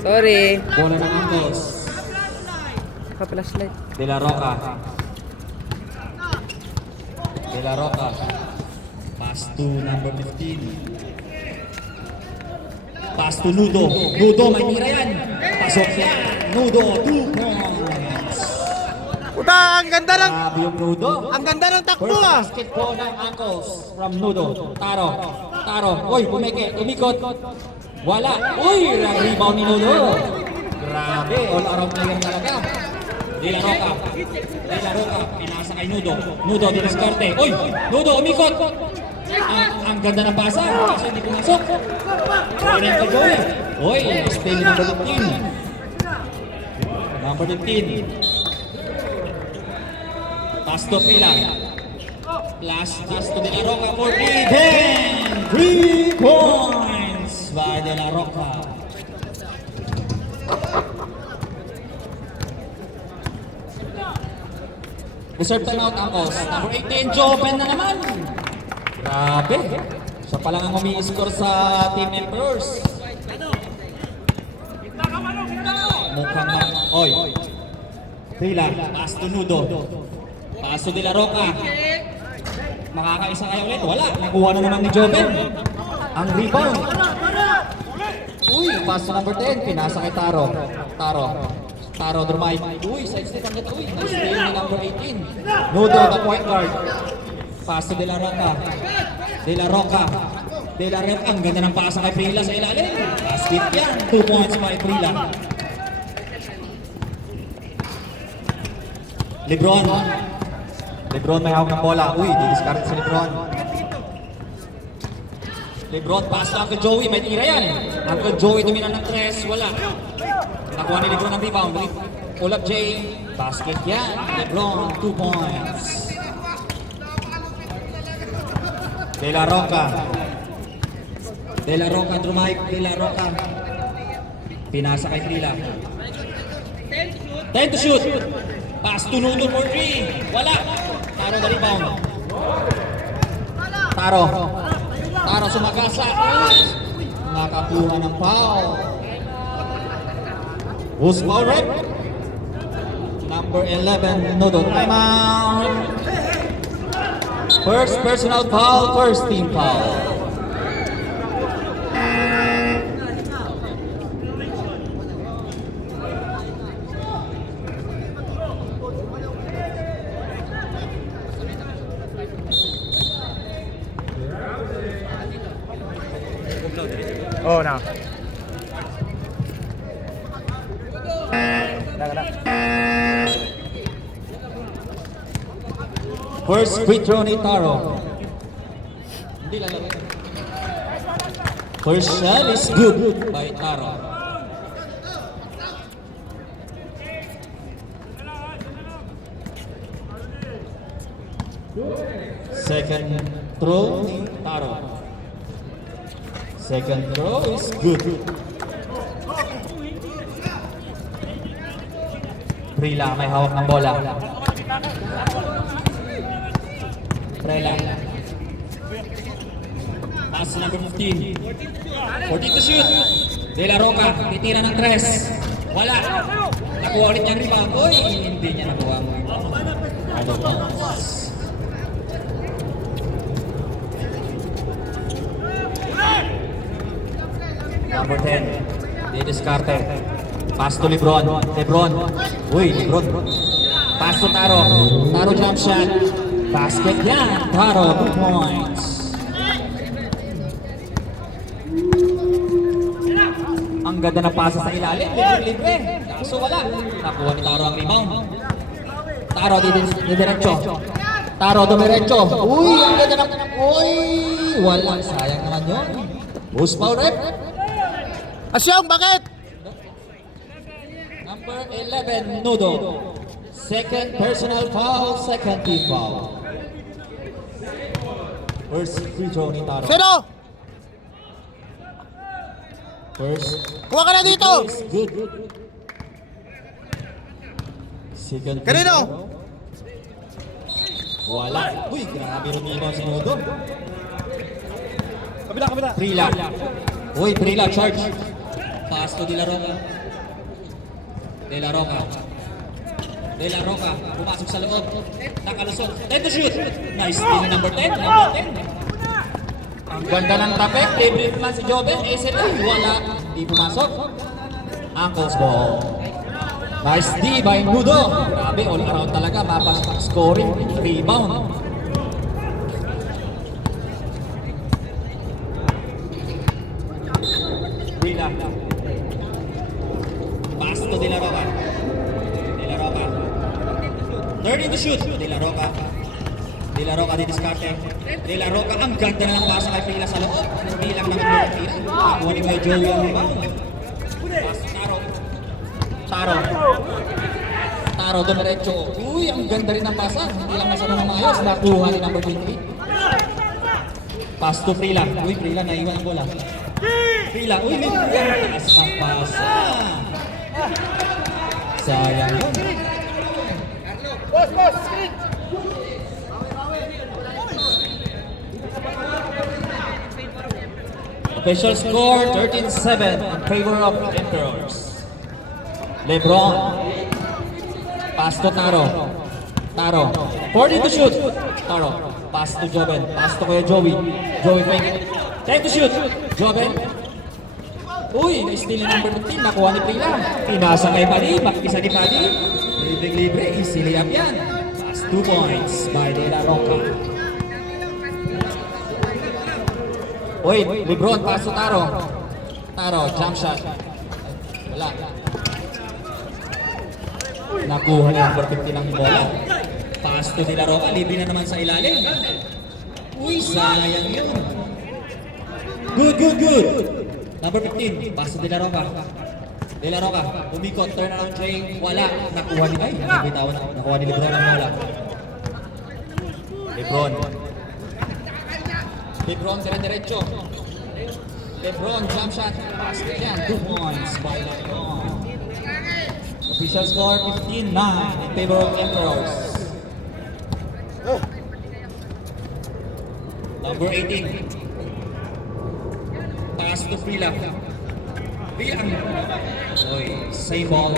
Sorry. Bola ng Angles. Naka-flashlight. De La Roca. De La Roca. Pass to number 15. Pass to Nudo. Nudo, may tira yan. Pasok yan. Nudo, 2 points. Puta, ang ganda ng... Grabe yung Nudo. Ang ganda ng takbo First ah! basketball ng Angles from Nudo. Taro. Taro. Uy, pumeke. Umikot. Wala. Uy, rebound ni Nudo. Grabe. All around player talaga. De La Roca. De La Roca. Pinasa kay Nudo. Nudo, diniskarte. Uy, Nudo, umikot. Ang ganda ng pasa. Kasi hindi pumasok. Uy, na yung Joey. Uy, steal number 15. Number 15. Pass to Pila. Pass to De La Roca for 3. 3 points by De La Roca. Reserve timeout Angles. Number 18, Joven na naman. Grabe. Siya pa lang ang umi-score sa Team Emperors. Mukhang oy. Pila. Pass to Nudo. Pass to De La Roca. Makakaisa kaya ulit? Wala. Nakuha na naman ni Joven. Ang rebound. Uy, pass to number 10. Pinasa kay Taro. Taro, drive. Uy, side step ang gata. Uy, nice steal ni number 18. Nudo, the point guard. Pass to De La Roca. De La Roca. Ang ganda ng pasa kay Prila sa ilalim. Basket yan. 2 points by Prila. Lebron may hawak ng bola. Uy, di-discard si Lebron. Lebron, pass to Uncle Joey. May tira yan. Uncle Joey dominan ng 3. Wala. Nakuha ni Lebron ng rebound. Pull up Jay. Basket yan. Lebron, 2 points. De La Roca. Drive. De La Roca. Pinasa kay Prila. 10 to shoot. Pass to Nudo for 3. Wala. Taro the rebound. Taro sumagasa. Nakakuha ng foul. Who's foul rep? Number 11, Nudo. Timeout. First personal foul, first team foul. Oh, na. First free throw ni Taro. Hindi lalagay. First shot is good by Taro. Second throw ni Taro. Second throw is good. Prila may hawak ng bola. Prela. Pass number 15. 14 to shoot. De La Roca, titira ng 3. Wala. Nakuha ulit niyang rebound. Uy, hindi niya nakuha mo. Ano ba? Number 10. Di-discarte. Pass to Lebron. Uy, Lebron. Pass to Taro. Taro jump shot. Basket yan. Taro, 2 points. Ang ganda na pasa sa ilalim. Libre. Kaso wala. Nakuha ni Taro ang rebound. Taro, diretso. Taro, dumiretso. Uy, ang ganda na. Uy, wala. Sayang naman yun. Who's foul rep? Asyong, bakit? Number 11, Nudo. Second personal foul, second team foul. First free throw ni Taro. Sino? First. Kuha ka na dito! Is good. Second free Kanino? throw. Wala. Uy, grabe rumibaw si Nudo. Kabila. Prila. Uy, Prila, charge. Pass to De La Roca. De La Roca. De La Roca, pumasok sa loob. Nakalusot. 10 to shoot. Nice steal number 10. Number 10. Ang ganda ng tapek. Favorite man si Joven. SLA. Wala. Hindi pumasok. Ankles ball. Nice D by Nudo. Grabe, all around talaga. Mapas scoring. Rebound. Rila. Pass to De La Roca. De La Roca. 30 to shoot. De La Roca. De La Roca didiskarte. De La Roca. Ang ganda na ng pasa kay Frila sa loob. Hindi lang nakatulog Frila. Nakuha ni Kuya Joey ang rebound. Pass to Taro. Taro. Taro dumiretso. Uy, ang ganda rin ng pasa. Hindi lang nasano ng maayos. Nakuha ni number 28. Pass to Frila. Uy, Frila naiwan ang bola. Frila. Uy, may taas ng pasa. Sayang yun. Official score 13-7 in favor of Emperors. LeBron. Pass to Taro. Taro. 40 to shoot. Taro. Pass to Joven. Pass to Kuya Joey. Joey fake. 10 to shoot. Joven. Uy, na-steal yung number 15. Nakuha ni Prila. Pinasa kay Padi. Makipisa ni Padi. Libre-libre. Easy layup yan. Pass 2 points by De La Roca. Uy, LeBron. Pass to Taro. Taro. Jump shot. Wala. Nakuha ni number 15 ang bola. Pass to De La Roca. Libre na naman sa ilalim. Uy, sayang yun. Good. Number 15. Pass to De La Roca. De La Roca. Umikot. Turn around tray. Wala. Nakuha ni... Ay, nabitawan na. Nakuha ni LeBron ang bola. LeBron. LeBron dire-diretso. LeBron jump shot. Pass to yan. 2 points by LeBron. Official score 15-9 in favor of Emperors. Number 18. Pass to Frila. Frila. Oy, same ball.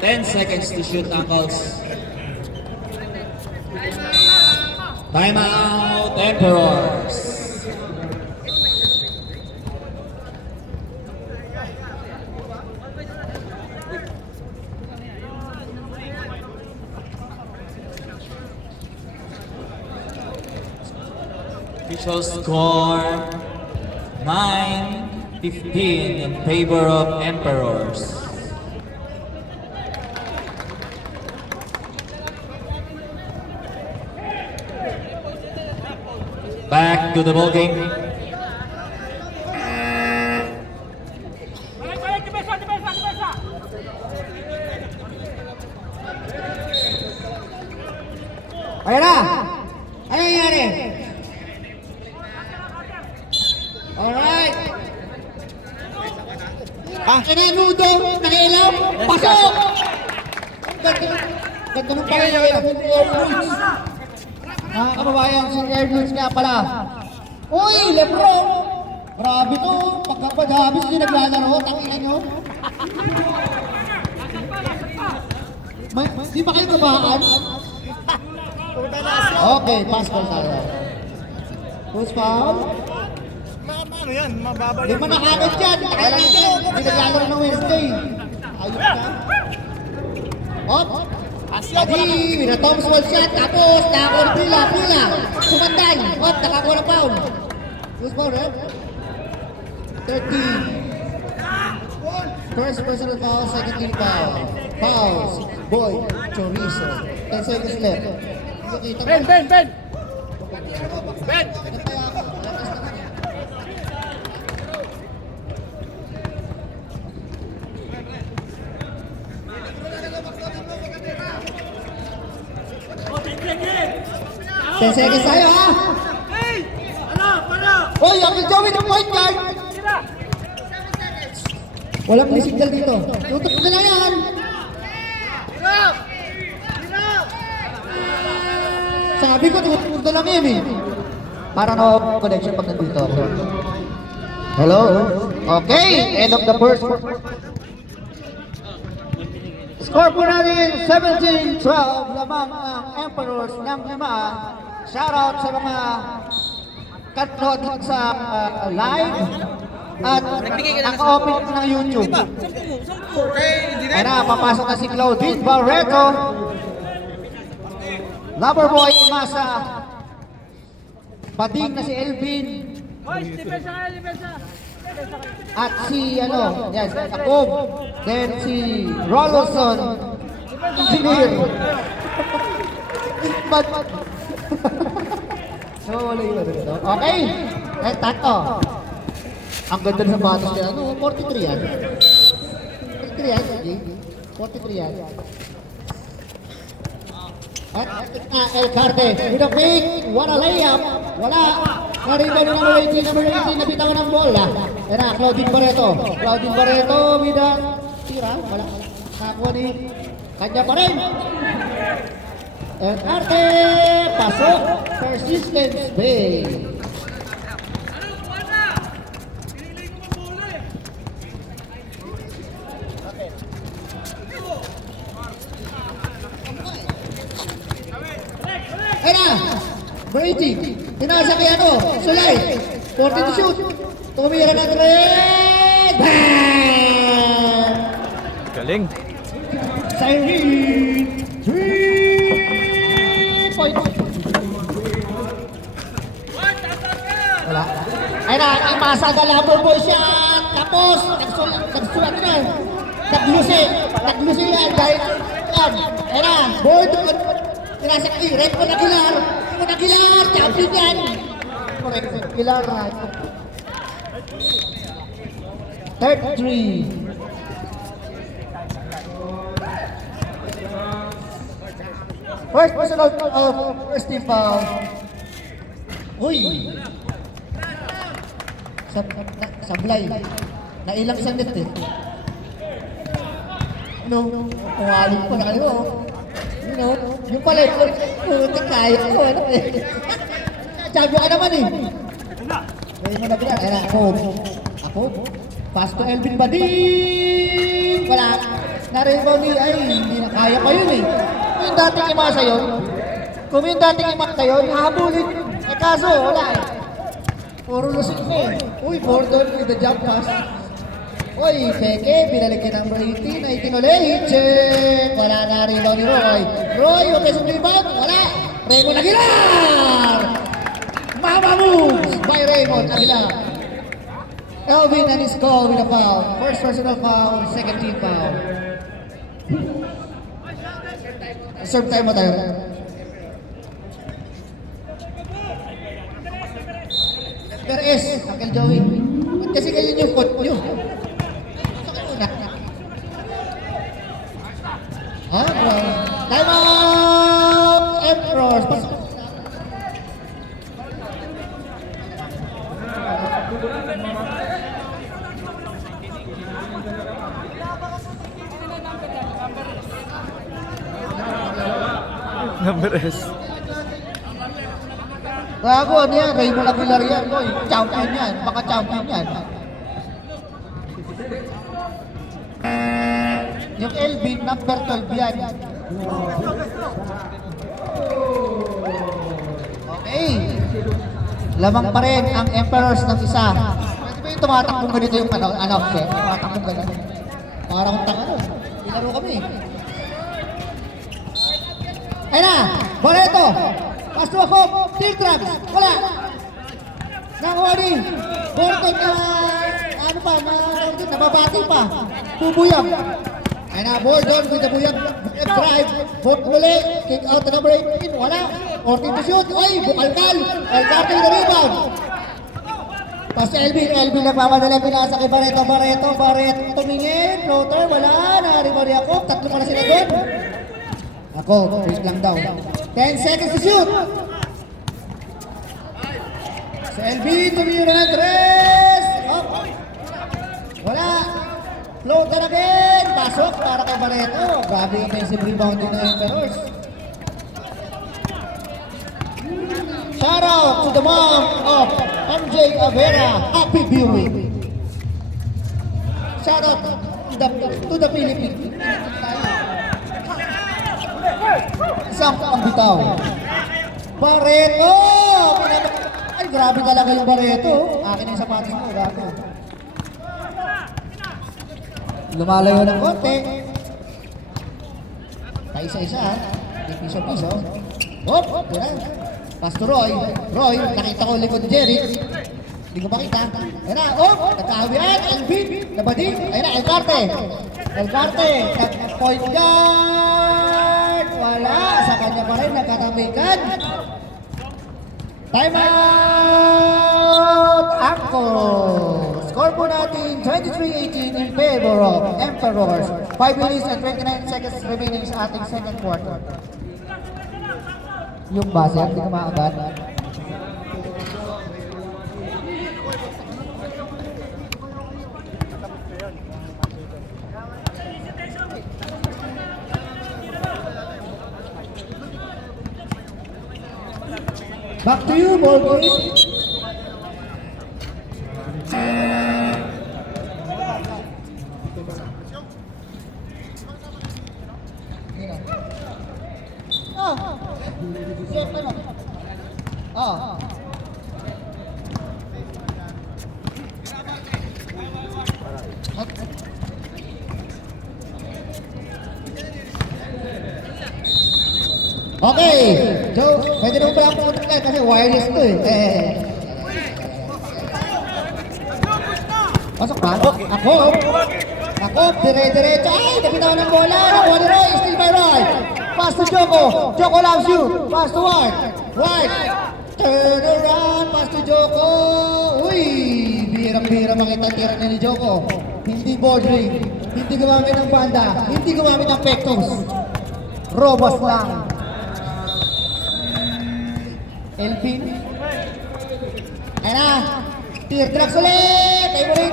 10 seconds to shoot, Uncles. Time out, Emperors. Official score 9-15 in favor of Emperors. Back to the ball game. Ayan na! Ano nangyari? Alright! Nudo! Nakilaw! Pasok! Ganda ng pala mga kababayan, si Airlines nga pala. Uy, LeBron! Grabe to! Pagkapadabis nyo naglalaro, takinan nyo. Di ba kayo kabahan? Okay, pass ball tayo. Push foul. Ano yan? Mababa Di yan. ba nakakot yan? Takinan nyo. Hindi naglalaro ng Wednesday. Ayos ka. Hop! Adi, winatoms wall shot, tapos nakakuha ng Pila, sumandan, hop, nakakuha ng foul. Who's foul, right? 13. First personal foul, second team foul. Fouls, Boy, Chorizo. 10 seconds left. Ben! Ben! 10 seconds tayo, ha? Hoy, Uncle Joey ng point guard! Walang play signal dito. Tutok na lang yan! Sabi ko, tutok na lang yan eh. Parang no connection pag nandito. Hello? Okay, end of the first. Score po natin 17-12, lamang ang Emperors ng 5. Shoutout sa mga katload sa live at naka-open ng YouTube. Kaya na, papasok na si Claudine Barreto, Loverboy Masa, Bading na si Elvin, at si yan, Jacob, then si Rolson, Engineer. So, wala yung dito. Okay, tato. Ang ganda ng sapatos nila. 43 yan. 43 yan, G. 43 yan. At El Carte, with a fake, what a layup. Wala. Nariban ng number 18, nabitawan ng bola. Era, Claudine Barreto. Claudine Barreto with a tira. Wala. Nakuha ni kanya pa rin. El Carte, pasok. Persistence Bay. Era, Brady, pinasa kay Sulay, 40 to shoot, tumira na red, bang! Galing. Siren, 3 points. Wala. Era, imasa ka Loverboy shot, tapos, nagsulat na, naglusi yan, dahil, era, board, pinasa kay Red Monagular, champion yan. Red Monagular, 33. First personal first team foul. Uy! Sablay. Nailang isang net eh. Pumaling pa na yung pala putik kaya ko, champion ka naman eh. Ray Monagular, ako. Pass to Elvin Bading! Wala. Na-rebound ni, hindi na kaya ko yun eh. Kung yung dating imasa yun, hahabulin. Kaso, wala eh. Puro lusik ko eh. Uy, Bordon with the jump pass. Uy, Peke, binalik ka ng 18 ulit. Check! Wala na rebound ni Roy. Roy, yung pesong rebound, wala. Raymond Aguilar! Mama moves by Raymond Aguilar. Elvin Anisco with a foul. First personal foul, second team foul. Serve time mo tayo. Pero Uncle Joey. Ba't kasi kayo yung coach nyo? Time out! Emperors! Number S. Bago ano yan, Raymond Aguilar yan, boy. Champion yan, baka champion yan. Yung Elvin, number 12 yan. Okay. Lamang pa rin ang Emperors ng isa. Pwede ba yung tumatakbong ganito yung tumatakbong ganito. Parang tanga nun. Pinaro kami. Ayun na, Barreto. Pass to ako, Team Drugs. Wala. Nakuha ni Borton na nababati pa. Bubuyag. Ayun na, Bordon with the buyag. Drive. Bort muli. Kick out to number 18. Wala. 14 to shoot. Uy, Bukalkal. El Carte with the rebound. Pass to Elvin nagpapadala pinasa kay Barreto. Barreto tumingin. Floater. Wala. Nariba rin ako. Tatlo pa na sila doon. Ako, wait lang daw. 10 seconds to shoot. So Elvin tumira ng tres. Up. Wala. Floater again. Pasok para kay Barreto. Grabe yung offensive rebounding ng Emperors. Shout out to the mom of MJ Avera. Happy viewing. Shout out to the Philippines. Isang pang bitaw. Barreto! Ay, grabe talaga yung Barreto. Akin yung sapatos mo, grabe. Lumalayo ng konti. Paisa-isa ha. Piso-piso. Hop! Yan. Pass to Roy. Roy, nakita ko likod Jerry. Hindi ko makita. Ayan na. Oh! Nagkahawian. Alvin. Nabading. Ayan na. Elcarte. Elcarte. Point guard. Wala. Sa kanya pa rin. Nagkatamikan. Time out. Angkol. Score po natin 23-18 in favor of Emperors. 5 minutes and 29 seconds remaining sa ating second quarter. Yung buzzer, hindi ko maagad. Back to you, ball boys. Okay, Joe, pwede naman pala pumunta kayo kasi wireless to eh. Pasok ba? Ako, dire-diretso. Ay, nabitawan ng bola. Nakuha ni Roy, still by Roy. Pass to Joko. Joko loves you. Pass to Ward. Ward. Turn around. Pass to Joko. Uy, birang-bira makita tira na ni Joko. Hindi bordering. Hindi gumamit ng banda. Hindi gumamit ng pectos. Robos lang. Elvin. Ayan na. Teardrops ulit. Tayo mo rin.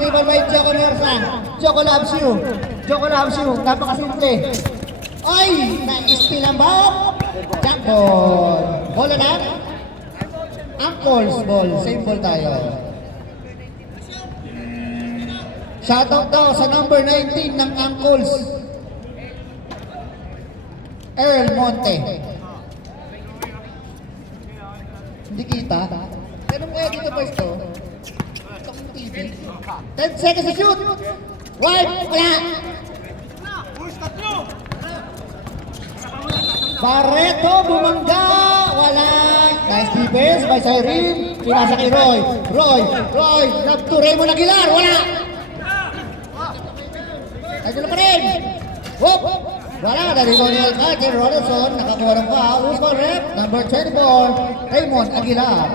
Ibal by Joko Nersa. Joko loves you. Joko loves you. Napakasimple. Ay! Na-spill ang ball. Jack ball. Ball na. Uncle's ball. Same ball tayo. Shoutout daw sa number 19 ng Uncle's. Earl Monte. Hindi kita. Tanong kaya dito boys to? Itong TV. 10 seconds to shoot! Wipe! Wala! Barreto bumangga! Wala! Nice defense by Cyrene. Pinasa kay Roy. Roy! Love to Raymond Aguilar! Wala! Ay dito pa rin! Whoop! Wala, dari Ronald Carter Robinson, nakakuha ng foul. Who's called rep? Number 24, Raymond Aguilar.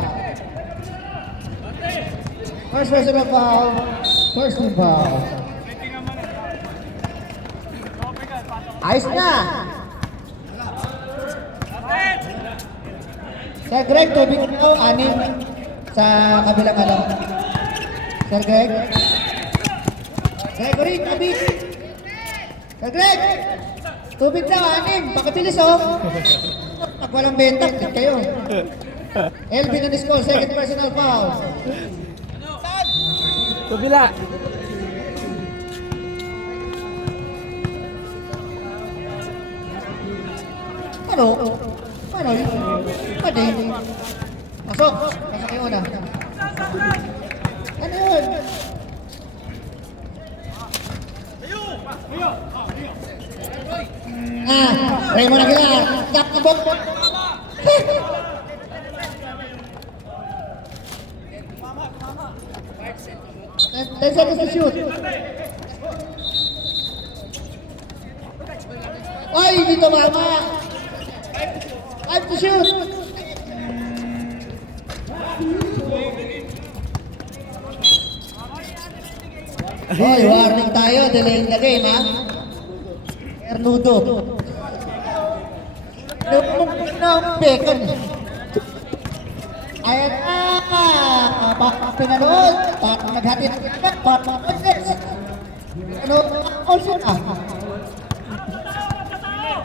First personal foul, first team foul. Ayos na! Sir Greg, tubig mo, 6 sa kabilang alam. Sir Greg? Gregory, tubig! Sir Greg! Tubig daw, 6. Pakibilis oh. Pag walang benta, tit kayo. Elvin and Skull, second personal foul. Tubila. Ano? Ano yun? Pwede. Pasok. Pasok kayo na. Ano yun? Raymond Aguilar. Tap na bok. 10 seconds to shoot. Ay, dito mama. 5 to shoot. Hoy, warning tayo. Delaying the game, ha? Ernudo. Bacon. Ayan na. Bakit pinanood? Bakit naghati ng ikat? Bakit ano? Also na.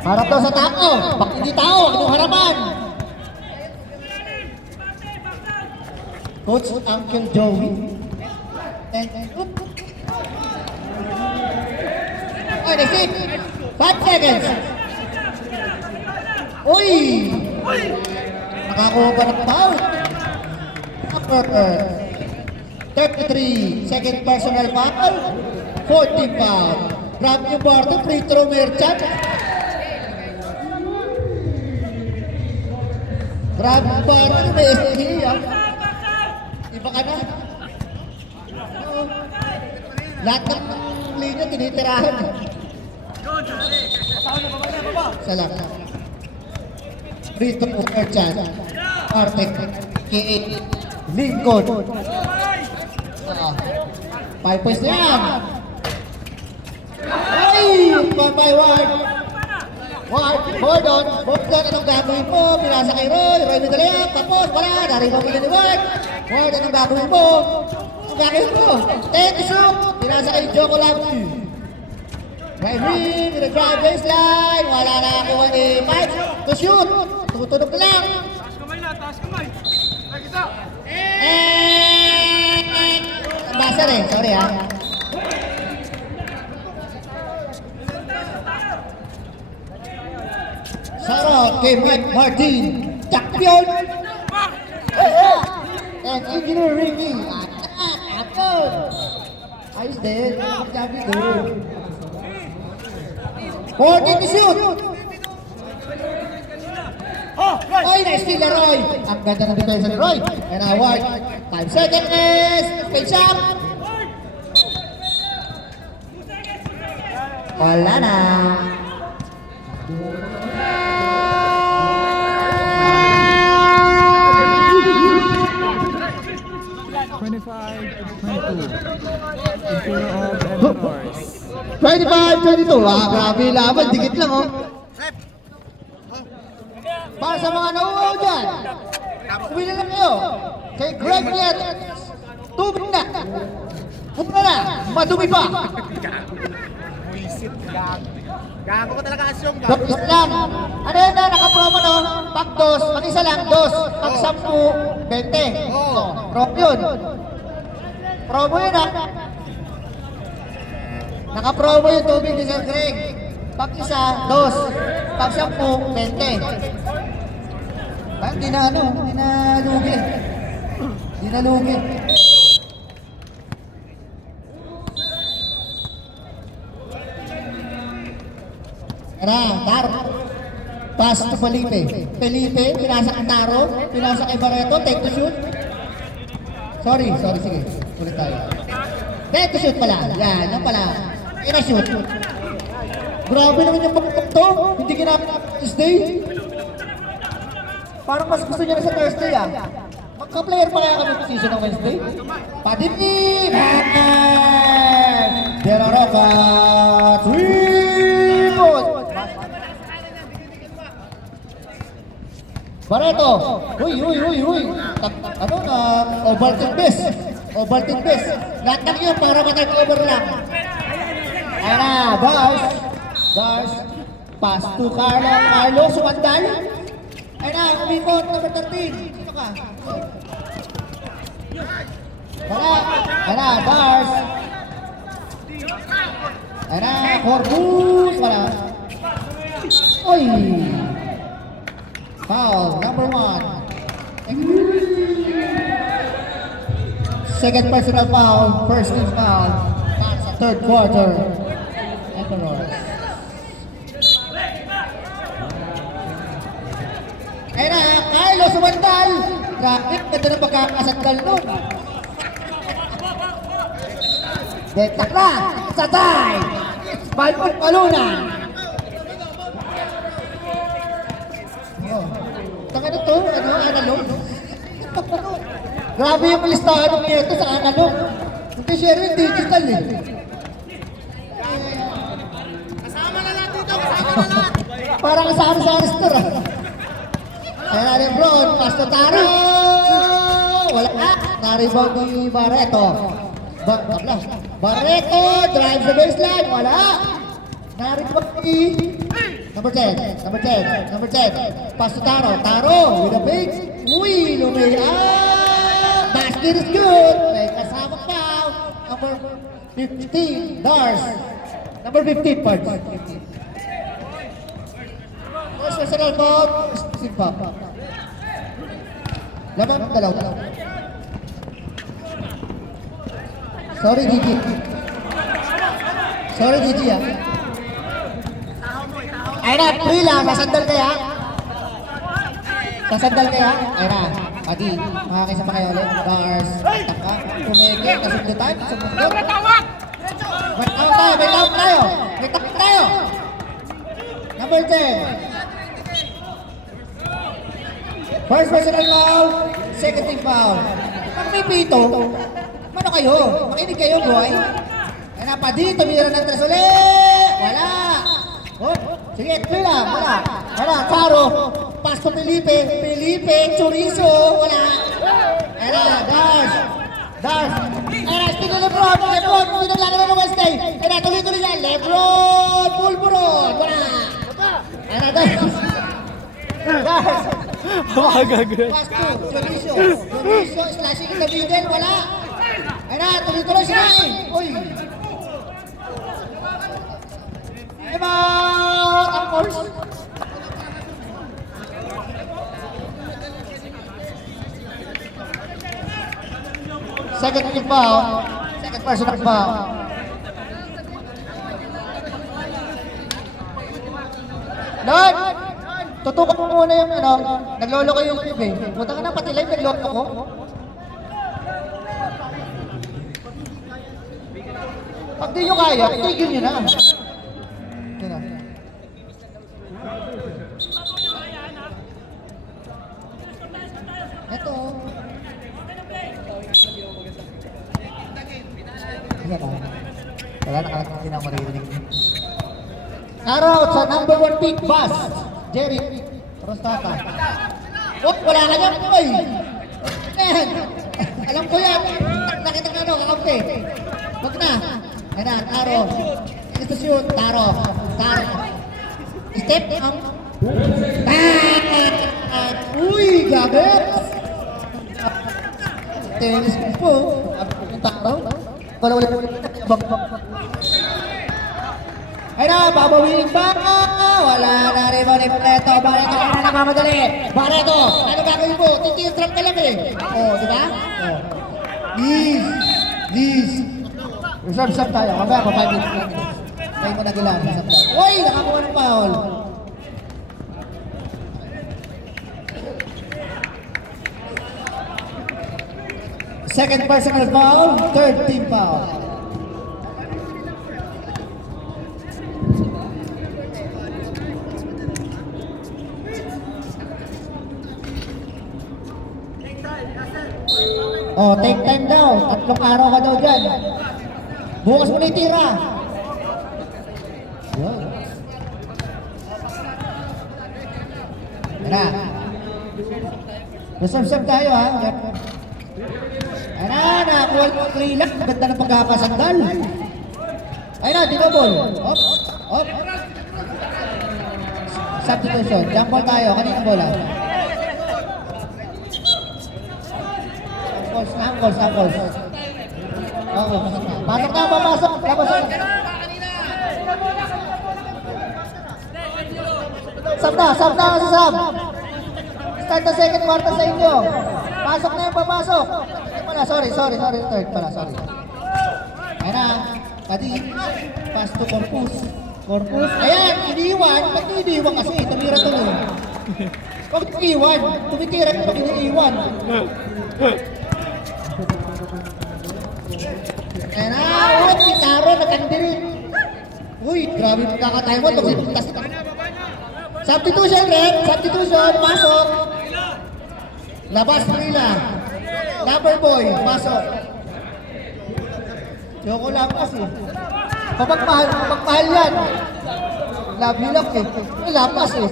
Harap daw sa tao. Bakit hindi tao? Anong harapan? Coach Uncle Joey. And 26. 5 seconds. Uy! Nakakuha pa ng foul. Upper 33. Second personal foul. 14 foul. Grab yung Barto. Free throw merchant. Grab yung Barto. May SG. Iba ka na. Lahat ng linya tinitirahan. Salam. Free throw merchant. Artek. K.A. Lincoln. 5 points na yan. Ay! 1 by 1. Hold on. Hold on. Anong gagawin mo? Pinasa kay Roy. Roy Medalaya. Tapos wala. Narinig mo ni Ward. Ward, anong gagawin mo? Anong gagawin mo? 10 to shoot. Pinasa kay Joko Lampi. Right ring. Nag-drive baseline. Wala na nakuha ni Mike. To shoot. Tutunog na lang. Taas kamay. Nakita. Basa rin. Sorry ha. Sarot kay Mike Martin. Champion. And Engineer Ricky. Champion. Ayos din. Champion din. 14 to shoot. Ay, na-steal na Roy. Ang ganda ng depensa ni Roy. And award. 5 seconds. Space up. Wala na. In favor of Eleanors. 25-22. Grabe yung laban. Dikit lang oh. Para sa mga nauuhaw dyan, uwi na lang kayo. Kay Greg Niet, tubig na. Pumula na, madumi pa. Buisit ka. Gago ko talaga asyong gago. Dos lang. Ano yun na, nakapromo no? Pag dos, pag isa lang, dos. Pag 10, 20. Promo yun. Promo yun ha. Nakapromo yung tubig ni Sir Greg. Pag isa, dos. Pag 10, 20. Hindi na ano, hindi na lugi. Hindi na lugi. Taro. Pass to Felipe. Felipe, pinasa kay Taro. Pinasa kay Barreto, take to shoot. Sorry, sige. Ulit tayo. Take to shoot pala. Yan pala. Ina-shoot. Grabe naman yung pagkakap to. Hindi ginamit ang Thursday. Parang mas gusto niya na sa Thursday ah. Magka-player pa kaya kami position ng Wednesday? Padini! Dero Roca! 3 points! Barreto! Uy! Ano na? Ovaltine base! Lahat ng yun para matag-over lang. Ayan na, Bars. Pass to Carlo Sumandal. Ayan na, umikot, number 13. Sino ka? Ayan na, Bars. Ayan na, Corbus. Wala. Uy! Foul, number 1. Second personal foul, first team foul. That's a third quarter. Eleanors. Ayan na, Carlo Sumandal. Grabe, ganda ng pagkakasandal nun. Detak na, satay. Balpon palunan. Taka na to, analog. Grabe yung listahan ng ito sa analog. Hindi share yung digital eh. Kasama na lahat dito, kasama na lahat. Parang kasama sa restaurant. Ayan na rin bro, pass to Taro! Wala na, na-rebound ni Barreto. Barreto, drive the baseline, wala. Na-rebound ni number 10. Pass to Taro with a big, uy, lumiyan. Basket is good. May kasama pa. Number 15, Dars. Number 15, Pards. First personal foul, Simpa. Laban ng dalaw. Sorry, Gigi. Sorry, Gigi, ah. Ayun na, Prila, sasandal kaya? Sasandal kaya? Ayun na, Adi, makakisa pa kayo ulit. Bars, taka, pumigil, kasundutan, sumundot. May tawag tayo, may tawag tayo. May tawag tayo. Number 10. First personal foul, second team foul. Pag may pito, ano kayo? Makinig kayo, boy. Ayun na, Padi, tumira ng tres ulit. Wala. Oh, sige, Prila, wala. Wala, Charo. Pass to Felipe. Felipe, Chorizo, wala. Ayun na, Dars. Dars. Ayun na, stick to Lebron. Lebron, hindi na lalo ng Wednesday. Ayun na, tuloy-tuloy yan. Lebron, Pulburon, wala. Ayun na, Dars. Dars. Pass to Chorizo. Chorizo, slashing in the middle, wala. Ayun na, tuloy-tuloy siya. Uy. Timeout, of course. Second team foul. Second personal foul. Lord! Tutukan mo muna yung ano, nagloloko yung tube eh. Punta ka na pati live, nagloloko ko. Pag di nyo kaya, tigil nyo na. Yun na. Ito. Yan na. Wala na kalak hindi na ako maririnig. Araw sa number 1 pick, Bas. Jerry. Prostata. Oh, wala ka niyan. Uy! Ayan. Alam ko yan. Nakita ka ano, kakampi. Wag na. Ayan na, Taro. Gusto shoot, Taro. Taro. Step ang... Uy, gabet! Tennis ko po. Ang Taro. Wala. Ayun na, babawiin ba? Wala na rin mo ni Barreto. Barreto, ano na nagmamadali? Barreto, ano gagawin mo? Titistrap ka lang eh. Oh, di ba? Oh. Liz. Reserve tayo. Mamaya pa 5 minutes. Kayo mo nagilan. Uy, nakakuha ng foul. Second personal foul, third team foul. Oh, take time daw. 3 araw ka daw dyan. Bukas mo na itira. Yun. Yan na. Reserve tayo ha. Ayan na, nakakuha ng 3 lang. Ganda ng pagkakasandal. Ayan na, dinobol. Op. Substitution. Jump ball tayo. Kanina bola. Angles. Oo, pasok na, papasok. Labas na. Sab na kasi Sab. Start the second quarter sa inyo. Pasok na yung papasok. Sorry, third pala, sorry. Ayan na, Padi. Pass to Corpus. Ayan, iniiwan. Ba't iniiwan kasi? Tumira tuloy. Pag iniiwan, tumitira pag iniiwan. Ayan na, si Taro nagkandirin. Uy, grabe magkakatayo mo. Substitution, pasok. Labas nila. Loverboy, pasok. Yoko lapas eh. Kapagmahal yan. Labilak eh. Lapas eh.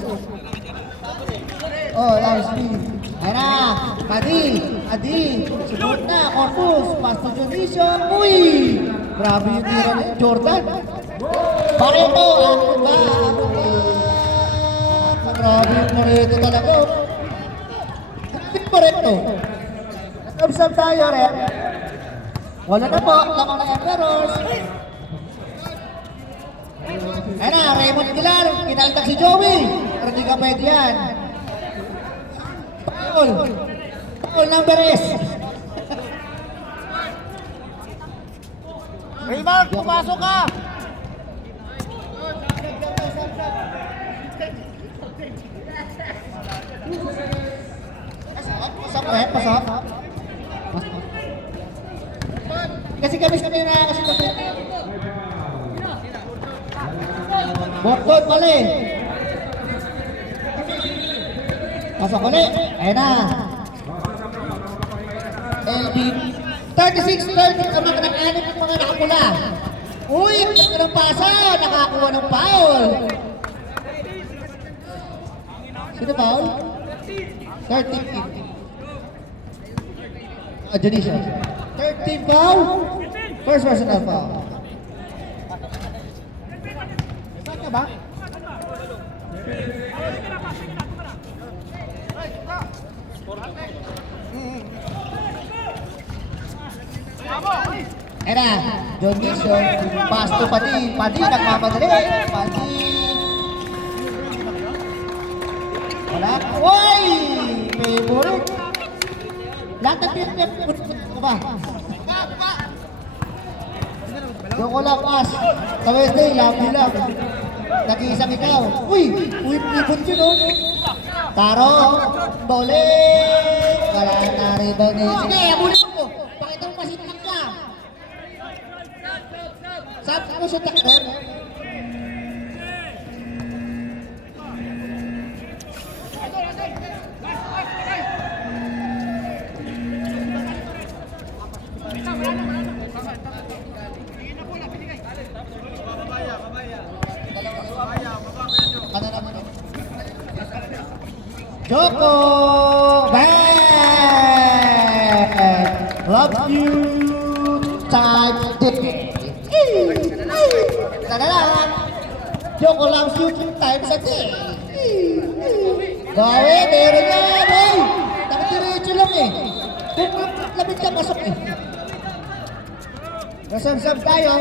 Oh, last speed. Ayan na, Adi, sunod na, Corpus, pass to Junition, uy! Grabe yung tira ni Jordan. Barreto, ano ba? Grabe yung Barreto talaga. Hindi Barreto. Nag-observe tayo, Ren. Wala na po, lamang na errors. Ayan na, Raymond Pilar, kinaltak si Joey. Pero di ka pwede yan. Paul. Paul number S. Raymond, pumasok ka! Pasok, pasok. Kasi kami na kasi kami. Boktot mali. Pasok mali. Ayan na. LB 36-30 ang mga nakaanip ng mga nakapula. Uy, ang ganda ng pasa. Nakakuha ng foul. Sino foul? 13. Janisha. 13 foul. First personal foul. Saan ka ba? Era, John Nixon, pass to Padi, nagmamadali, Padi. Wala, uy! Favorite. Lahat ng pinag ko ba? Doon ko lang pass. Sa Wednesday, labi lang. Nag-iisang ikaw. Uy! Uy, ibon yun o. Taro, bowling! Wala na rin ba ni... Sige, abulin mo. Pakita mo pasitak ka. Sabi mo siya takder. Joko back. Love you. Time. Tadala. Joko loves you 2 times a day. Gawe, meron yan, eh. Nakadiretso lang eh. Kung lapit ka, pasok eh. Masam-sam tayo.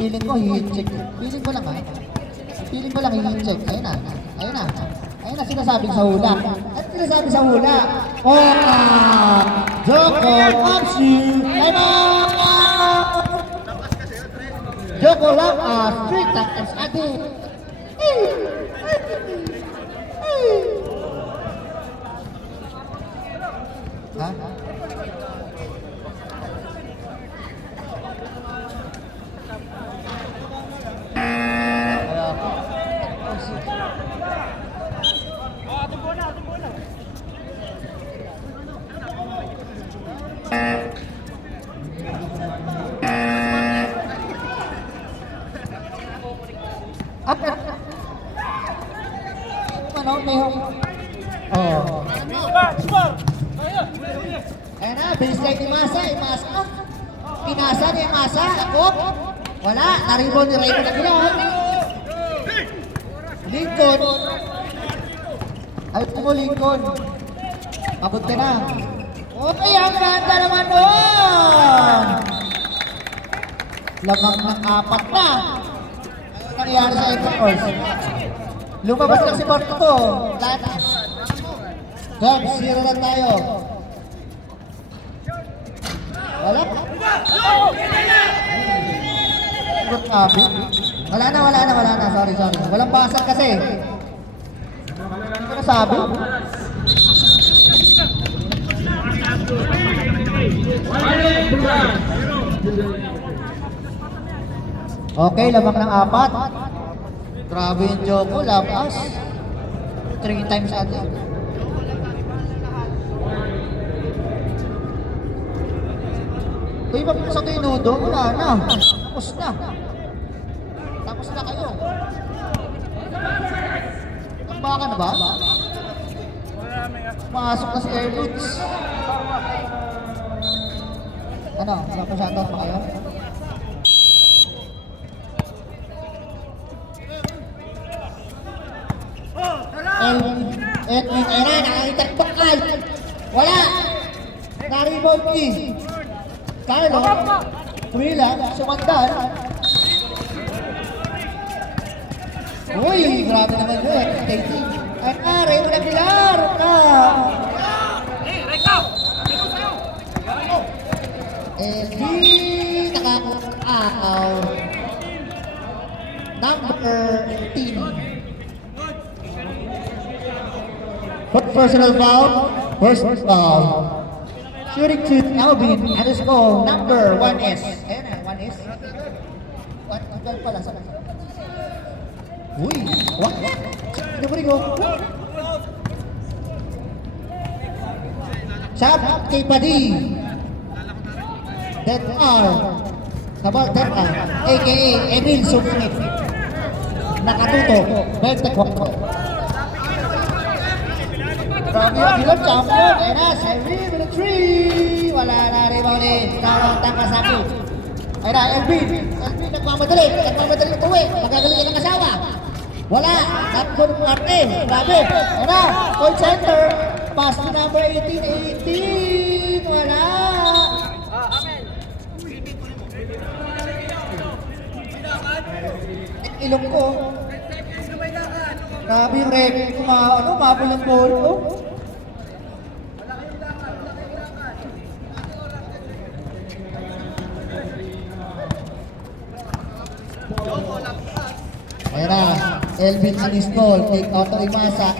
Feeling ko, hihit-check. Feeling ko lang ha. Feeling ko lang hihit-check. Ayun na. Ayun na. Ayun na sinasabing sa hula. Ano sinasabing sa hula? Oh! Joko loves you. Ay mga! Joko lang 3 times a day. Ha? Ano, may home. Oh. Ayan na, baseline ni Masa, Imasa. Pinasa ni Masa, akop. Wala, naribon ni Raymond Aguilar. Lincoln. Ayot mo, Lincoln. Pagod ka na. Okay, ang ganda naman doon. Lamang ng 4 na. Ano nangyari sa Ecuador? Lumabas lang si Porto. Lahat. Gab, 0 lang tayo. Wala? Wala na. Sorry. Walang basag kasi. Ano nasabi? Okay, lamang ng 4. Grabe yung Joko, labas. 3 times atin. Uy, sa kayo nudo, wala na. Tapos na. Tapos na kayo. Baka na ba? Pasok na si Airloots. Ano? Shoutout pa kayo? Edwin Era, nakakitagbakan. Wala. Naribon ni Carlo. Prila, sumandan. Uy, grabe naman yun. Taking. At Raymond Aguilar. Hindi nakakaaw. Number 18. Personal foul. First foul. Shooting to Alvin. Ano score? Number 1S. Ayan na, 1S. 1 pala. Uy, what? Ito mo rin ko. Shot kay Padi. That are. Sabag that are. A.K.A. Emil Sumit. Nakatuto. 24. Grabe ang hilap champion. Ayan na, Sherry with a 3. Wala na rin ba ulit. Tawang Takasaki. Ayan na, Elvin. Elvin, nagmamadali ng tuwi. Magagaling ka ng asawa. Wala. Tatlong parte. Grabe. Ayan na, point center. Pass to number 18. Wala. Ilong ko. Grabe yung rek. Mabul ng ball ko. Ayan na, Elvin Anistol, take out to Imasa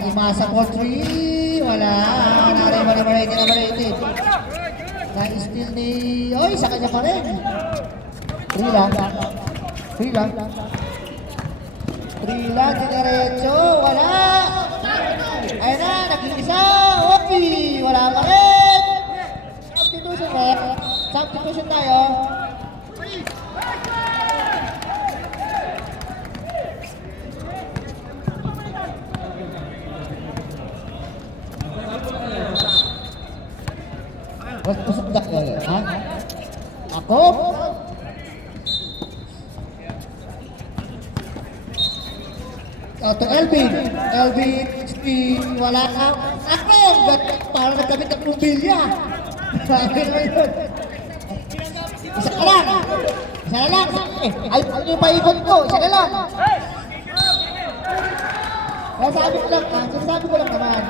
for 3, wala, na-ready. Na-steal ni, oy, sa kanya pa rin. 3 lang, dinerecho, wala. Ayan na, nag-isa, opi, wala pa rin. Substitution tayo. What's pusok dak ya? Ha? Ako? To Elvin, wala ka. Ako! Parang nagkabit ang mobilya. Sabi naman yun. Isa ka lang. Ay, ano yung paikot ko? Isa ka lang. Sabi ko lang naman.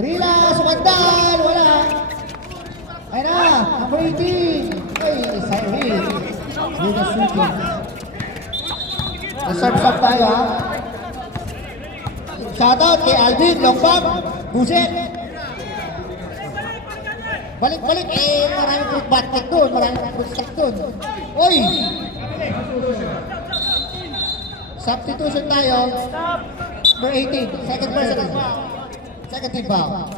Prila, sumandal, wala. Ayun na, number 18. Ay, Cyril. With the shooting. Serve tayo ha. Shoutout kay Alvin, Longbang, Buset. Balik, maraming fruit basket doon, maraming fruit stack doon. Uy! Substitution tayo. Number 18, second personal foul. Second team foul.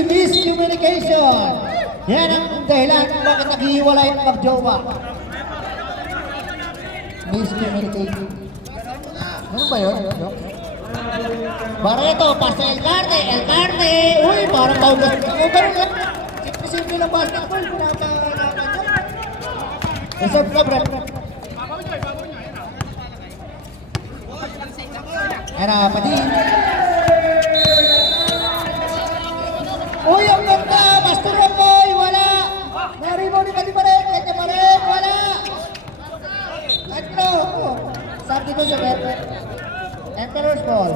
Miscommunication. Yan ang dahilan kung bakit naghihiwalay ang mag-jowa. Miscommunication. Ano ba yun? Barreto, pasa El Carne. Uy, parang taugas. Ganun lang. Simple lang basketball. Reserve na, bro. Ayan na, Padi. Uy, ang ganda! Master Ramboy! Wala! Naribaw ni Padi pa rin! Kanya pa rin! Wala! Atlo! Sabi ko siya, Emperor's Ball.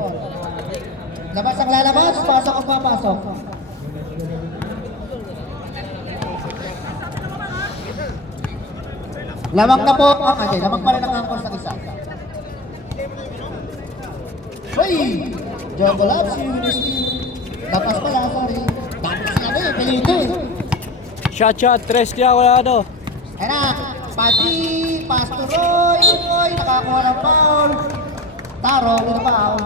Labas ang lalabas, pasok ang papasok. Lamang na po ang lamang pa rin ang angkor sa isa. Uy! Jumbo Labs, Lapas pala, sorry. Tapos na rin, pelito. Shot, 3 kaya wala ano. Ayan na, Pati, Pastor Roy, nakakuha ng foul. Taro, with foul.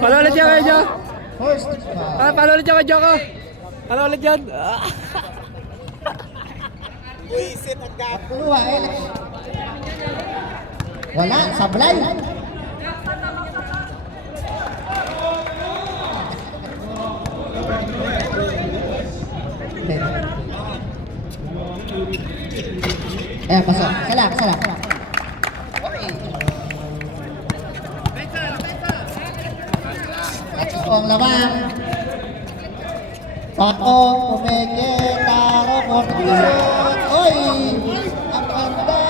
Paano ulit yan kayo, Jo? First foul. Paano ulit yan kayo, Joko? Paano ulit yan? Puluwa, wala, sablay. Ayan, pasok. Salam. Ito ang laban. Patong, Pumeke, Taro, Portillo. Oy! Ang ganda!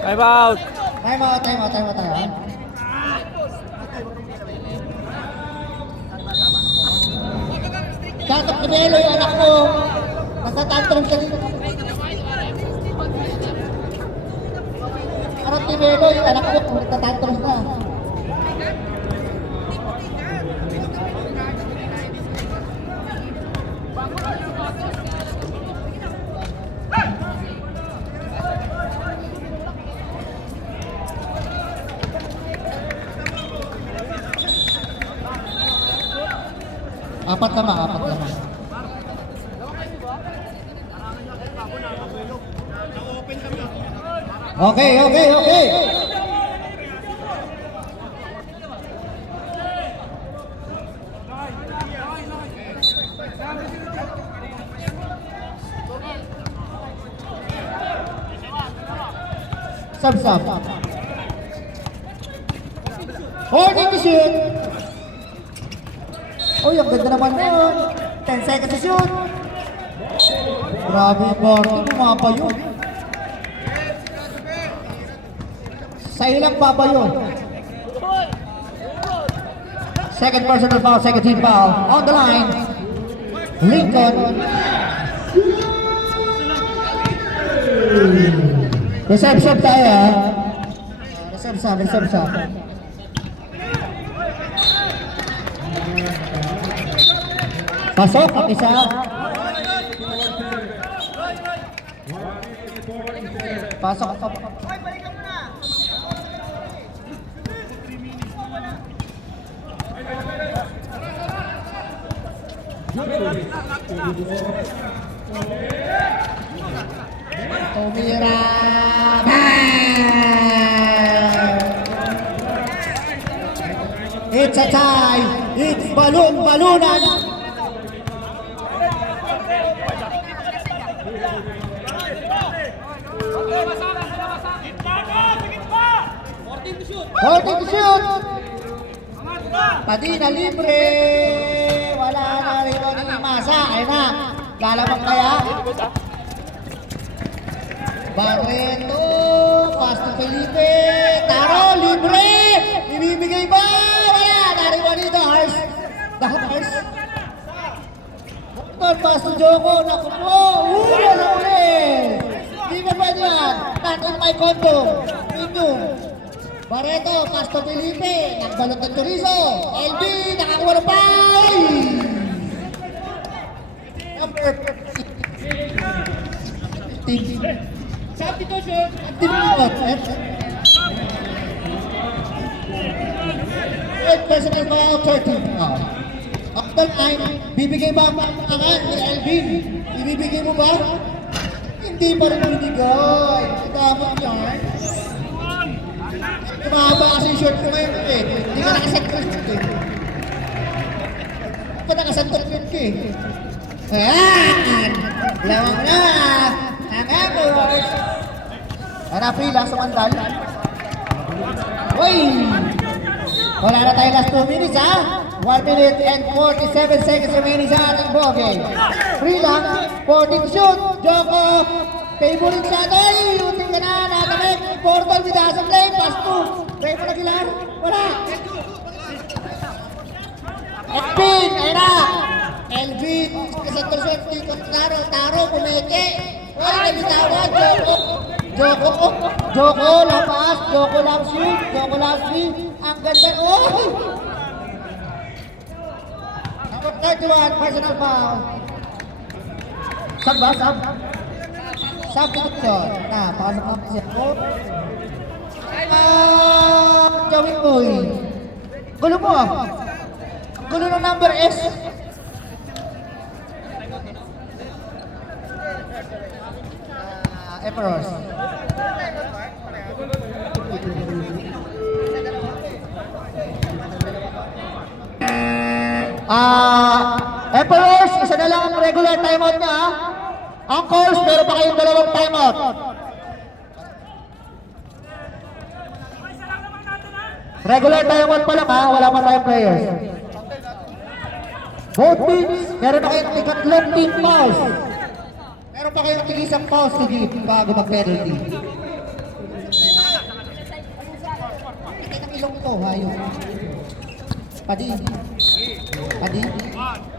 Time out. Time out tayo. Dapat Pinelo yung anak ko. Nagtatantrong siya dito. Parang Pinelo yung anak ko. Nagtatantrong na. Apat naman. Okay. Sub. Holding to shoot. Oh, ang ganda naman nun. 10 seconds to shoot. Grabe, Barty. Bumaba yun. Sa'yo lang baba yun. Second personal foul, second team foul. On the line, Lincoln. Reception tayo, ha? Reception. Pasok, ang isa. Pasok. Tumira. It's a tie. It's balunan. Holding to shoot. Padina libre. Wala na rin ni Masa. Ayun na. Lalabang kaya. Barreto. Pass to Felipe. Taro libre. Ibibigay ba? Wala. Nariwan dito. Hars. Pass to Joko. Naku po. Wala ulit. Di ba ba yan? Not on my condo. Inyong. Barreto, pass to Felipe, nagbalot ng Chorizo, LB, nakakuha ng foul! Number 15. Substitution at Dimot. Third personal foul, 13. After 9, bibigay ba ang pangkangan ni Elvin? Ibibigay mo ba? Hindi pa rin binigay. Damot yan. Tumaba kasi yung short ko ngayon eh. Hindi ka nakasantol shoot eh. Hindi ka nakasantol shoot ka eh. Ayan! Lawang na! Ang Embers! Pila sa mandal. Uy! Wala na tayo last 2 minutes ha? 1 minute and 47 seconds remaining sa ating ball game. Free lang, 14 shoot. Joko! Favorite shot ay! Uting ka na! Natamik! Portal with Asa play! Pass 2! Try mo na Gilar! Wala! Espin! Ayun na! Elvin! Kasantol shot! Taro! Pumeke! Wala na bitawan! Joko! Lapas! Joko love shoot! Joko love shoot! Ang ganda! Oh! Number 31, personal foul. Sab ba? Substitution. Pasok ang siya. Gawin mo eh. Gulo mo ah. Gulo ng number S. Emperors. Emperors, isa na lang ang regular timeout niya. Ang calls, meron pa kayong dalawang timeout. Regular timeout pa lang ha, wala pa tayong players. Both teams, meron pa kayong tigatlong team pause. Meron pa kayong tigisang pause to give bago mag-penalty. Ito ng ilong ko, hayop. Padi. Padi.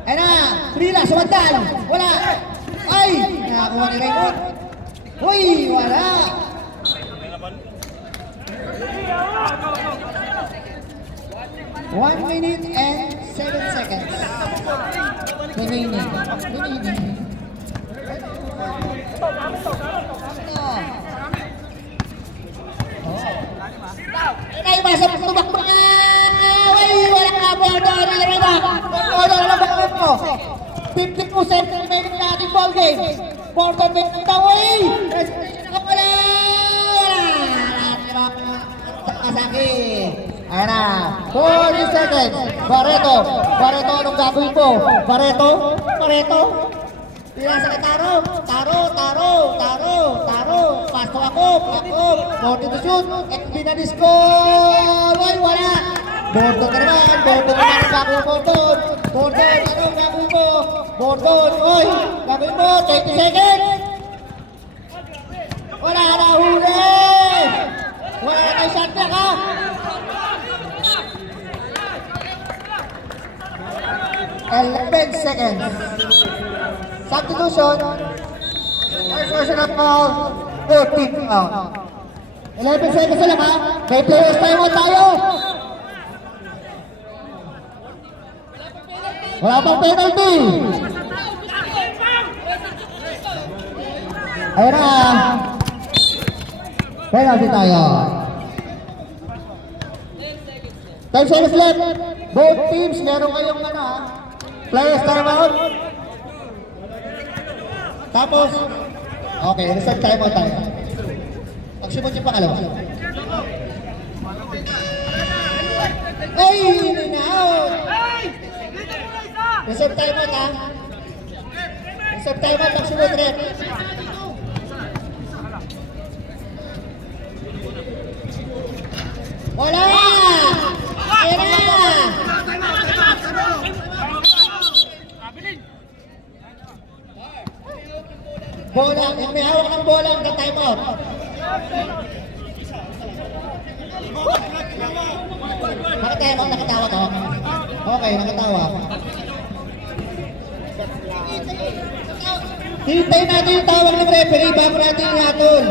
Ayun na, Prila, sumandal. Wala. Ay, nakakuha ni Raymond. Uy, wala. One minute and 7 seconds. Remaining. Ay, masap tumakbo na! Ay, wala ka po doon! Wala na ba mo? 50% remaining na ating ball game. Porto Beck na ay! Reservation na pala! Sakit! Ayan na! 40 seconds! Barreto! Barreto, anong gagawin mo? Barreto? Pila sa Taro! Pasto ako! 40 to shoot! At binadisco! Ay, wala! Bordon ka naman! Anong gagawin mo doon? Bordon, anong gagawin mo? Bordon, oy! Gagawin mo! 20 seconds! Wala na huli! Wala na shot clock ha! Eleven seconds. Substitution. First personal foul. 14 out. 11 seconds na lang ha. May players tayo tayo. Wala pang penalty. Ayun na. Penalty tayo. 10 seconds left. Both teams, meron kayong ano ha. Players timeout. Tapos, okay, reset timeout tayo. Pagsimot yung pangalawa. Ay, in-out! Reset timeout ha. Reset timeout, pagsimot rin. Wala! Ayan na! Bola, yung may hawak ng bola, naka-time out. Naka-time out, nakatawa to. Okay, nakatawa. Hintayin natin yung tawag ng referee bago natin ihatol.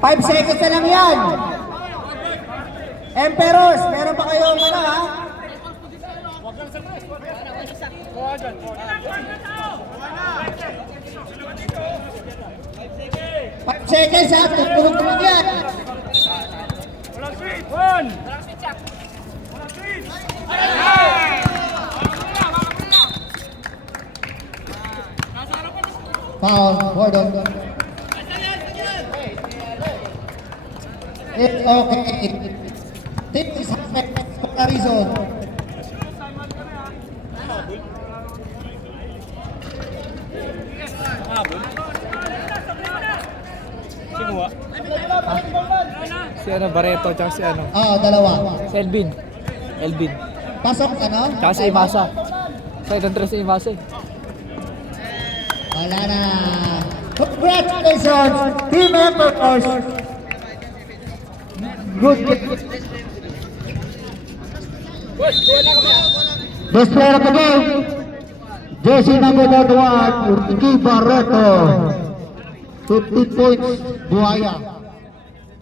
Five seconds na lang yan. Emperors, meron pa kayong ano ha? 5 seconds ha, tutulog-tulog yan. Foul, Gordon. It's okay. This is comparison. Si ano, Barreto, tsaka si ano. Dalawa. Si Elvin. Pasok ano? Tsaka si Imasa. Side on tres si Imasa eh. Wala na. Congratulations, team members. Good. Best player of the game, jersey number 1, Ricky Barreto. 50 points, Buhaya.